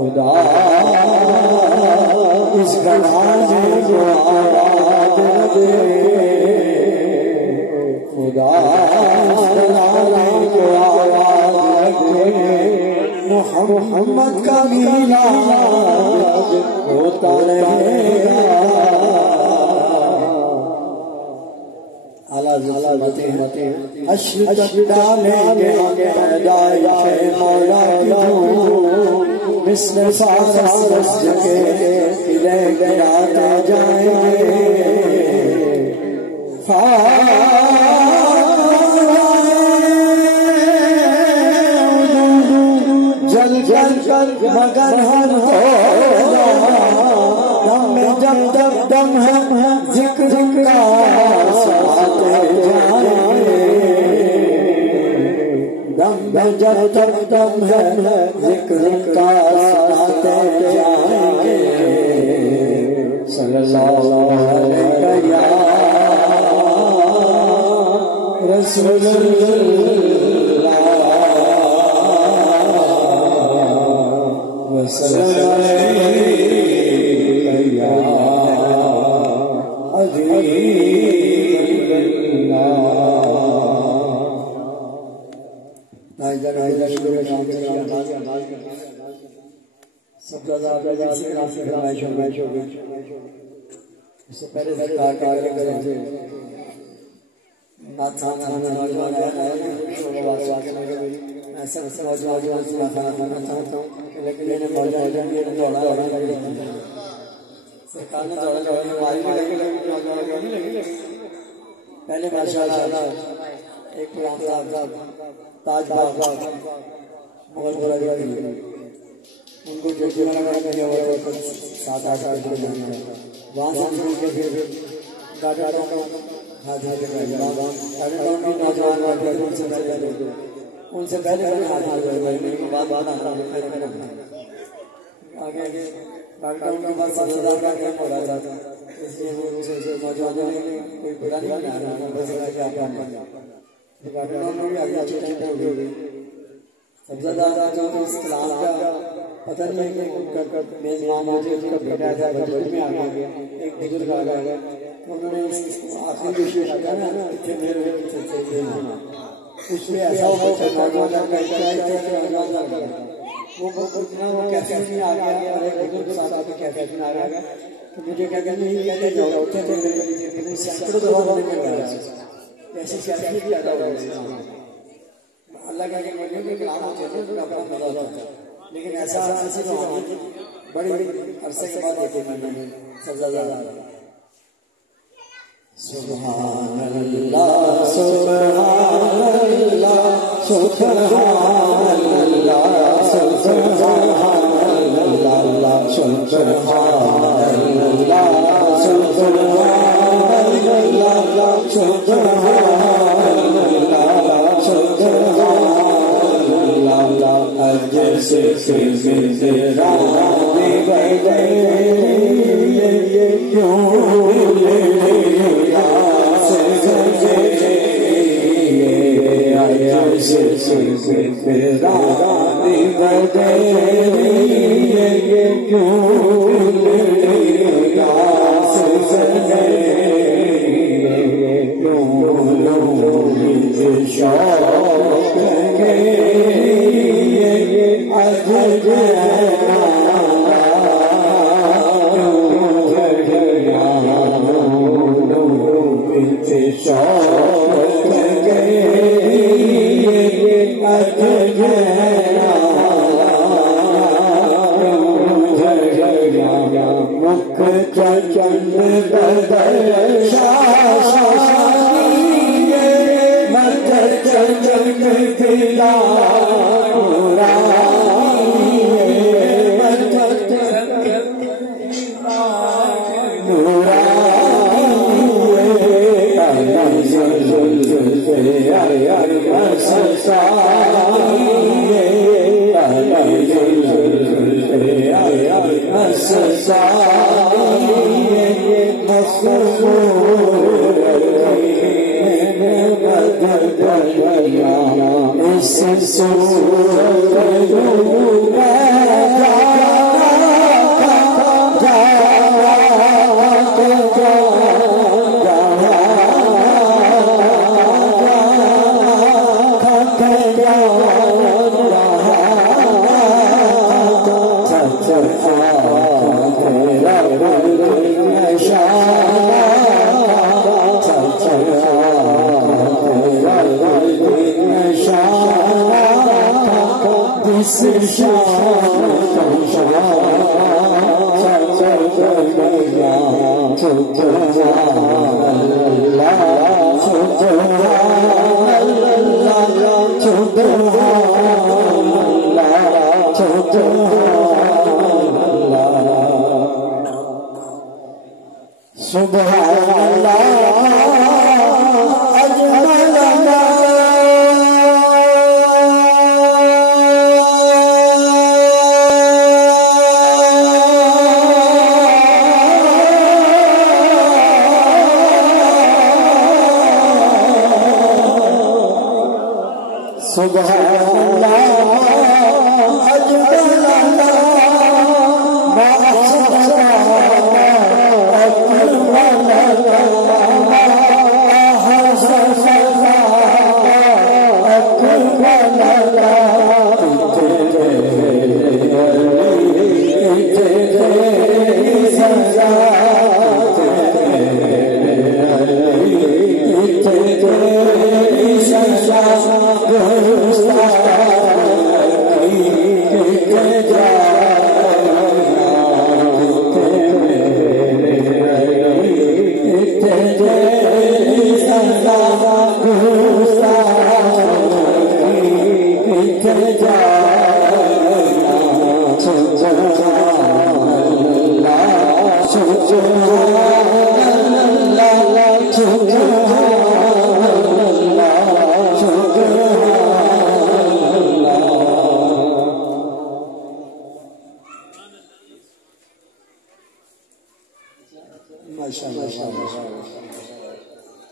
خدا اس گھرانے کو آباد دے خدا اس گھرانے کو آباد دے محمد کا میلاد ہوتا رہے حشر ڈالے گے پیدائش مولا کی مثل سارس کے لے گراتے جائیں گے جل جل کر مگر ہم دم میں جب تک دم ہم ذکر کا سناتے جائیں گے دم میں جب تک دم ہے ذکر کا سناتے جائیں گے صلی اللہ علیہ یا رسول اللہ وسلم یا حبیب سب اس سے پہلے سرکار کے آگے کریں گے ایسا نوجوان کھانا کھانا چاہتا ہوں لیکن میں نے سرکار نے پہلے ماشاء اللہ ایک پرام صاحب تاج باغ مغل بولا گیا ان کو جو جانا کیا ہوا 7-8 وہاں سے شروع کے پھر گاڑی ان سے پہلے آگے ڈاکٹر کے پاس 7,000 کا کام ہو رہا تھا اس لیے وہ نوجوانوں نے کوئی پورا نہیں بنا رہا بس ڈاکٹر بھی آگے اچھے ٹائم پہ ہو گئی سب سے زیادہ جو اس کلاس کا پتہ نہیں کہ میزبان مجھے اس کا بیٹا تھا بجٹ میں آ گیا ایک بزرگ آ گیا انہوں نے آخری جو شیئر کیا نا کہ میرے اس میں ایسا ہو نوجوان وہ کیفے میں آ گیا اور ایک بزرگ صاحب کے کیفے میں آ گیا تو مجھے کیا کہتے ہیں کہتے جاؤ اٹھے تھے میرے سینکڑوں دفعہ ہونے میں گیا ایسی کیفے بھی پیدا ہو گئی اللہ کا کہ مجھے بھی کلام ہوتے ہیں تو اپنا مزہ ہوتا ہے لیکن ایسا ایسی روحانی بڑی عرصے کے بعد دیکھے میں نے سب زیادہ سبحان اللہ سبحان اللہ سبحان اللہ سبحان اللہ سبحان اللہ اس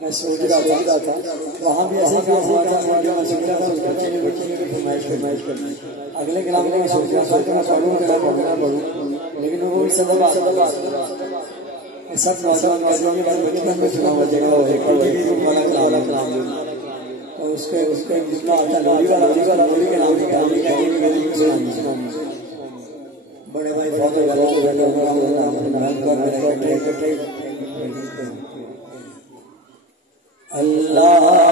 میں سوچ رہا تھا وہاں بھی ایسے کام ہوا تھا اگلے کلام میں سوچ رہا تھا کہ میں پڑھوں لیکن وہ سب نوجوان بچپن میں چنا ہوا جگہ تو اس کے جتنا آتا لوڑی والا کے نام بڑے بھائی بہت اللہ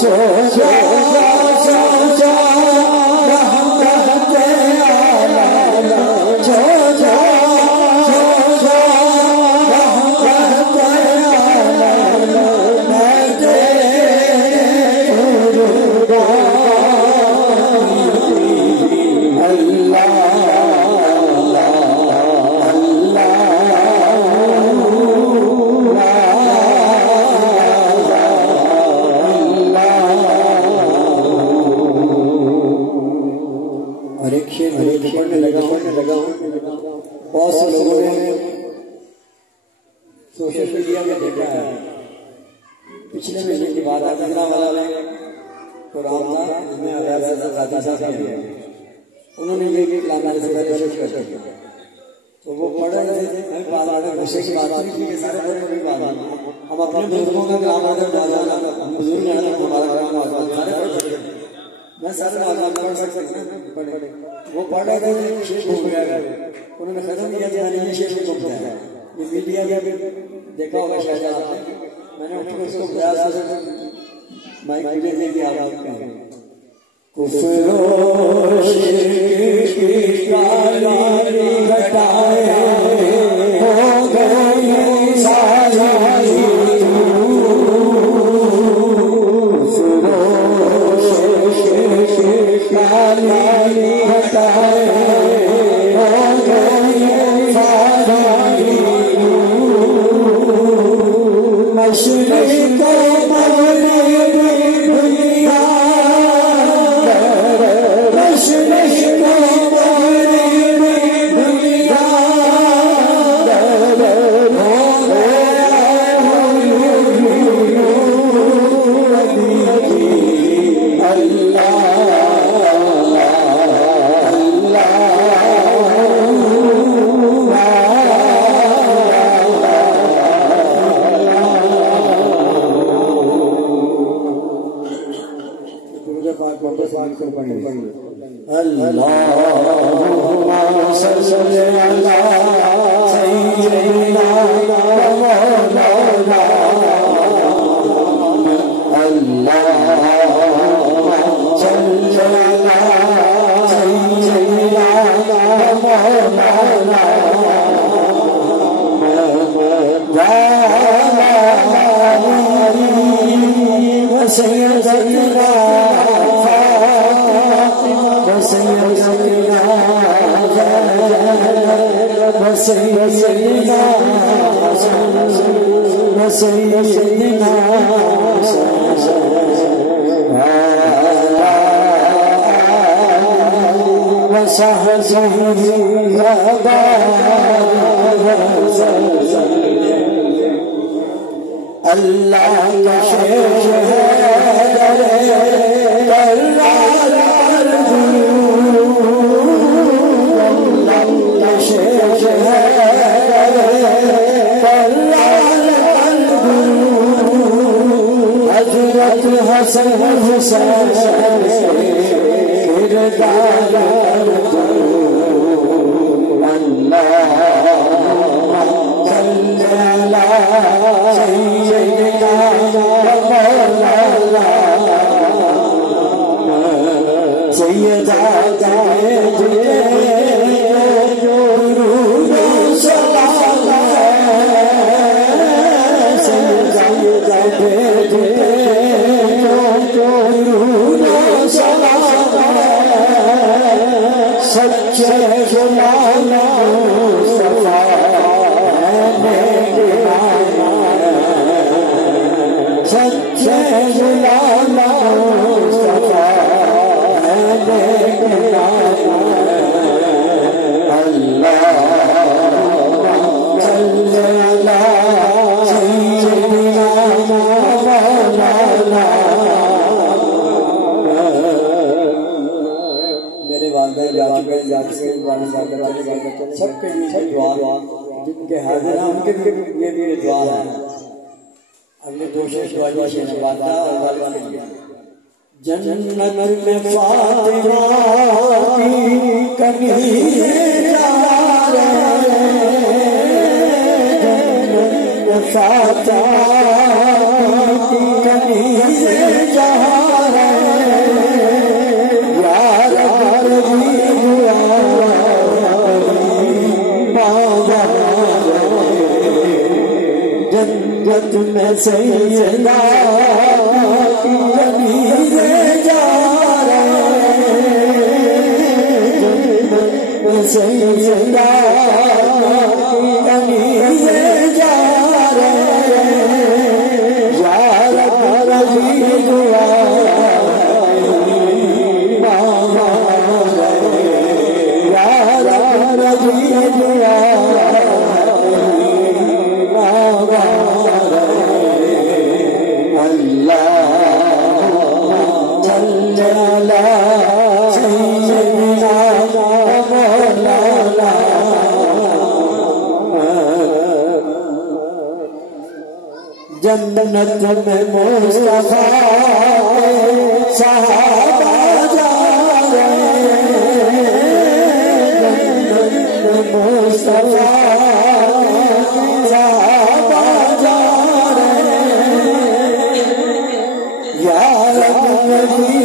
سو جا سو جا رحمت عالم سو جا سو جا رحمت عالم میں تیرے قربان اللہ بہت سے لوگوں نے سوشل میڈیا میں دیکھا ہے پچھلے مہینے کی بات ہے گجرا والا میں پروگرام تھا جس میں غازی صاحب بھی ہیں انہوں نے یہ لانا سے پیش کر دیا تو وہ پڑھ رہے تھے میں بات آنے غصے کی بات نہیں کی سارے بڑے بڑی بات ہم اپنے بزرگوں کا کام آدر ڈالا ہم بزرگ ہیں ہمارا کام آتا سارے پڑھ سکتے میں سارے آدم پڑھ سکتے پڑھے وہ پڑھ رہے تھے شیخ ہو گیا انہوں نے ختم کیا کہ یہ شیخ کو پڑھتا ہے یہ میڈیا میں دیکھا ہوگا شاید آپ نے میں نے اس کو پریاس سے مائک مجھے دے دیا آپ کا کفر و شرک کی کالی گھٹائے ہو گئی ساری کالی گھٹائے ہو گئی ساری مشرق و مغرب دنیا مشرق و مغرب دنیا اللهم صل على سيدنا مولانا اللهم صل على سيدنا مولانا وسيدنا سيدنا سيدنا وصحبه اللہ کا شیخ ہے حسن حسین کردار اللہم صل علی سیدنا مولانا سیدہ سچے غلام سچے غلام سب کے لیے دعا جن کے حاضر ہیں ان کے لیے بھی دعا ہے اگلے دو شیخ دعا شیخ وعدہ اور غالب کے لیے جنت میں فاطمہ کی کمی جنت میں فاطمہ کنیز جہاں یار عربی دعا جنت میں سیدہ کنیز جہاں جنت میں سیدہ کنیز جنت میں مصطفیٰ صحابہ جا رہے جنت میں مصطفیٰ صحابہ جا رہے یا رب